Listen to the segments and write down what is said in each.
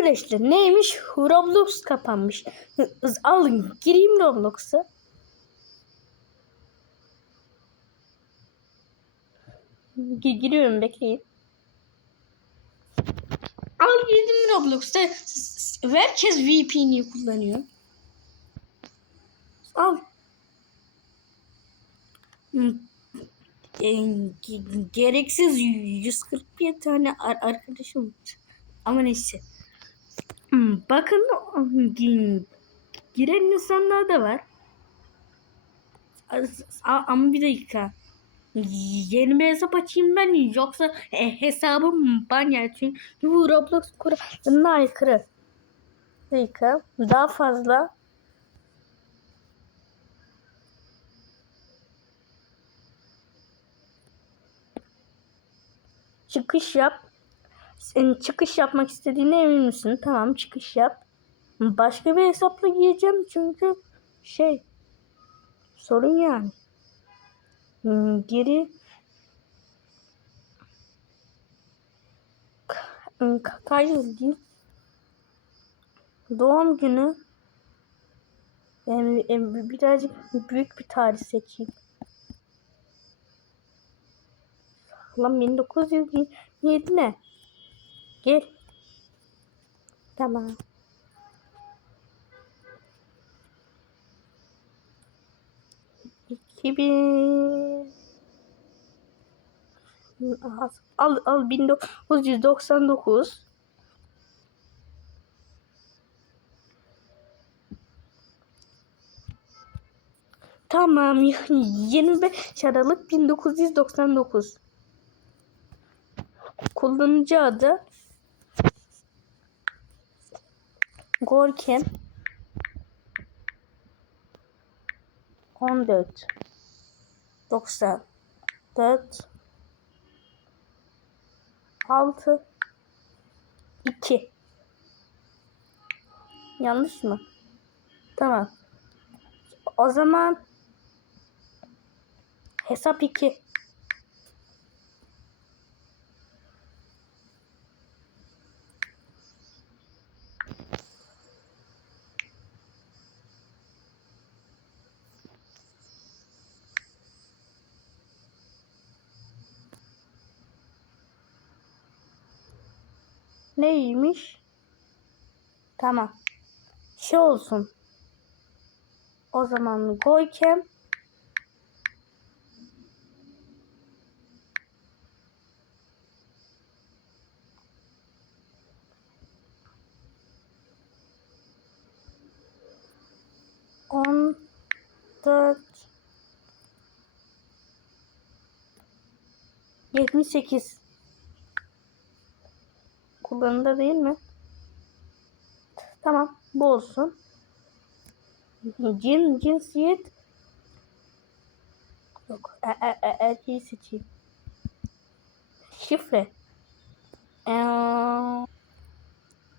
Arkadaşlar neymiş? Roblox kapanmış. Alın gireyim Roblox'a. Gi- Giriyorum bekleyin. Al girdim Roblox'ta. Herkes VPN'i kullanıyor. Al. Hmm. E, ge- gereksiz 141 tane ar- arkadaşım var. Ama neyse. Hmm, Bakın gi- giren insanlar da var. Ama bir dakika. Yeni bir hesap açayım ben yoksa e, hesabım ban yer çünkü bu Roblox kurallarına aykırı. Dakika. Daha fazla çıkış yap. Sen çıkış yapmak istediğine emin misin? Tamam çıkış yap. Başka bir hesapla gireceğim çünkü şey sorun yani. Hmm, Geri Ka- kaydedeyim. Doğum günü yani birazcık büyük bir tarih seçeyim. Lan 1927 ne? Gel. Tamam. İki bin... Al, al 1999. Tamam 25 Aralık 1999. Kullanıcı adı Gorkem 14 94 6 2 Yanlış mı? Tamam. O zaman hesap 2. Neymiş? Tamam. Şey olsun. O zaman Goykem on dört yetmiş sekiz kullanımda değil mi? Tamam bu olsun. Cin, cinsiyet yok. E, e, e, erkeği seçeyim. Şifre. Ee,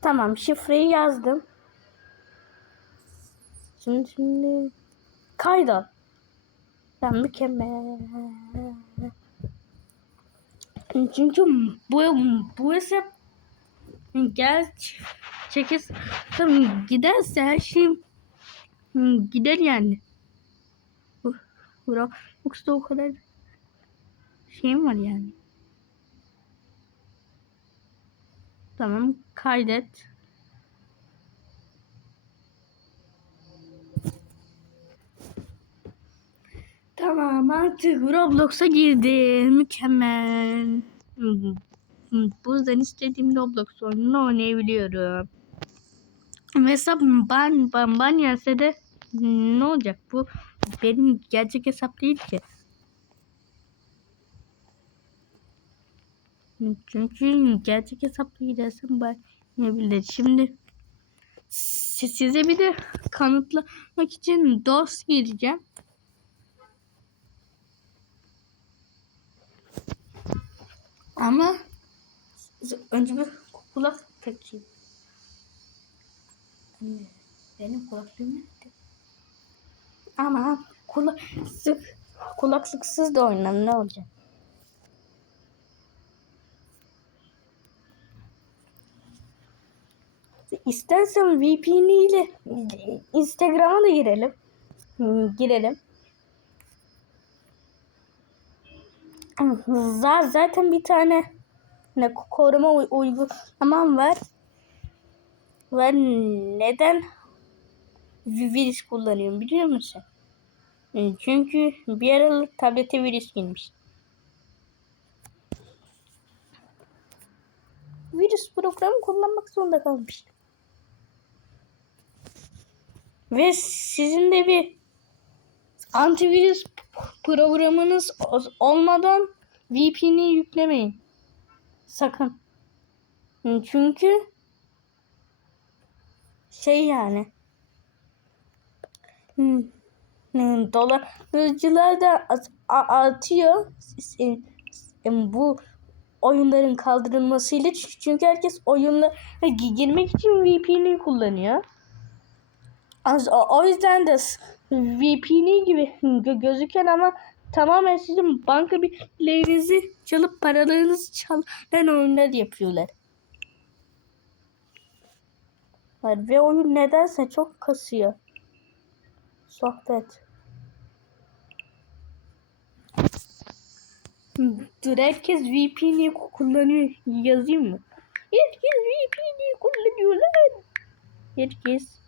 tamam şifreyi yazdım. Şimdi şimdi kayda. Ben mükemmel. Çünkü bu bu hesap gel çekes giderse her şey gider yani. Uh, Bura, yoksa o kadar şeyim var yani. Tamam kaydet. Tamam artık Roblox'a girdim. Mükemmel. Hmm, hmm, Buradan istediğim Roblox oyununu oynayabiliyorum. Hesap ban ban ban yerse de ne olacak bu benim gerçek hesap değil ki. Çünkü gerçek hesapla gidersen ban yiyebilir. Şimdi si- size bir de kanıtlamak için DOS gireceğim. Ama önce bir kulak takayım. Anne, benim kulaklığım nerede? Ama kulaklık kulaklıksız da oynarım ne olacak? İstersen VPN ile Instagram'a da girelim. Hmm, Girelim. Zaten bir tane ne koruma uy- uygulamam var. Ve neden vi- virüs kullanıyorum biliyor musun? Çünkü bir ara tablete virüs girmiş. Virüs programı kullanmak zorunda kalmış. Ve sizin de bir antivirüs programınız olmadan VPN'i yüklemeyin. Sakın. Çünkü şey yani dolandırıcılar da artıyor Sin- sin- bu oyunların kaldırılmasıyla çünkü herkes oyunlara gi- girmek için VPN'i kullanıyor. O yüzden de VPN gibi gö- gözüken ama tamamen sizin banka bilgilerinizi çalıp paralarınızı çalan oyunlar yapıyorlar. Var Ve oyun nedense çok kasıyor. Sohbet. Dur herkes VPN'i kullanıyor. Yazayım mı? Herkes VPN'i kullanıyorlar. Herkes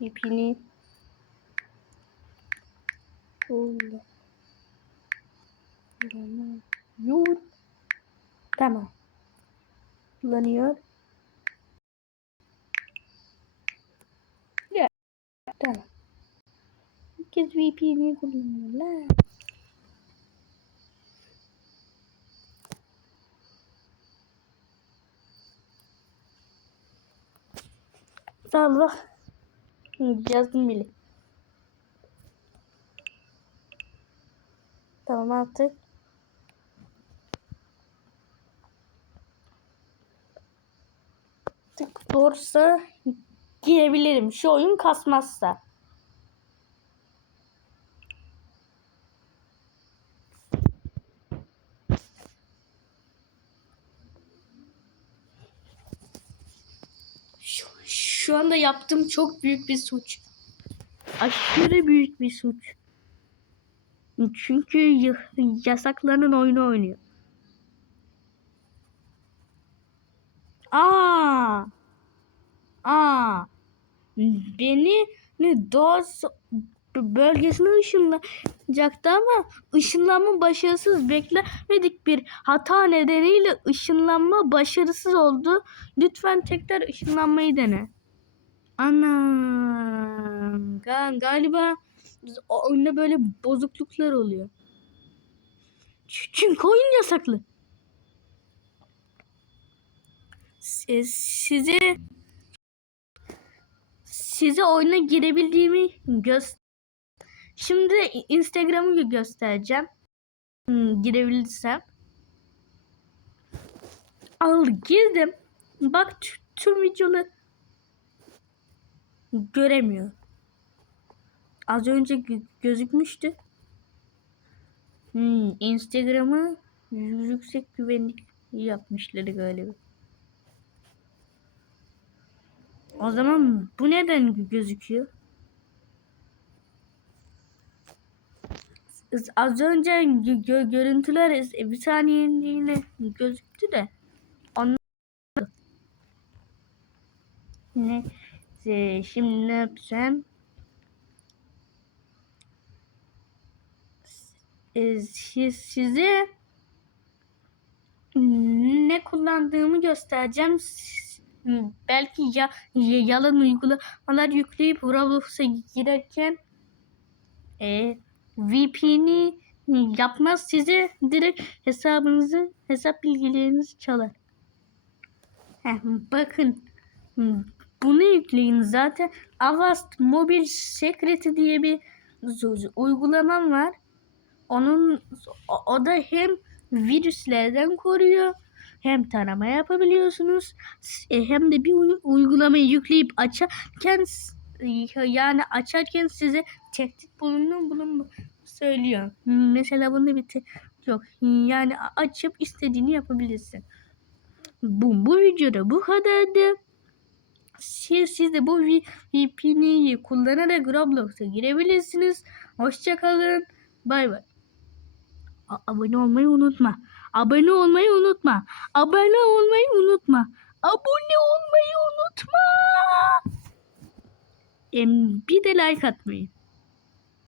VPN'i kullanıyor. Tamam. Kullanıyor. Ya, tamam. Herkes VPN'i kullanıyorlar. Allah. Yazdım bile. Tamam artık. Tık doğrusu girebilirim. Şu oyun kasmazsa. Şu anda yaptığım çok büyük bir suç. Aşırı büyük bir suç. Çünkü y- yasaklanan oyunu oynuyor. Aa! Aa! Beni ne DOS bölgesine ışınlanacaktı ama ışınlanma başarısız beklemedik bir hata nedeniyle ışınlanma başarısız oldu. Lütfen tekrar ışınlanmayı dene. Ana galiba oyunda böyle bozukluklar oluyor. Çünkü oyun yasaklı. Siz, size size oyuna girebildiğimi göster. Şimdi Instagram'ı gö- göstereceğim. Hmm, girebilirsem. Al girdim. Bak tüm videoları göremiyor. Az önce gö- gözükmüştü. Hmm, Instagram'ı yüksek güvenlik yapmışlar galiba. O zaman bu neden gözüküyor? Az önce gö- gö- görüntüler bir saniyeliğine gözüktü de. Neyse şimdi ne yapacağım? Siz, size ne kullandığımı göstereceğim. S- Belki ya, ya- yalan uygulamalar yükleyip Roblox'a girerken e, VPN'i yapmaz size direkt hesabınızı hesap bilgilerinizi çalar. Heh, bakın bunu yükleyin zaten Avast Mobile Security diye bir uygulamam var. Onun o, da hem virüslerden koruyor hem tarama yapabiliyorsunuz e, hem de bir uy- uygulamayı yükleyip açarken yani açarken size tehdit bulunduğunu bulunma söylüyor. Mesela bunda bir te- yok. Yani açıp istediğini yapabilirsin. Bu, bu videoda bu kadardı. Siz, siz de bu VPN'i kullanarak Roblox'a girebilirsiniz. Hoşçakalın. Bay bay. Abone olmayı unutma. Abone olmayı unutma. Abone olmayı unutma. Abone olmayı unutma. Em, bir de like atmayı.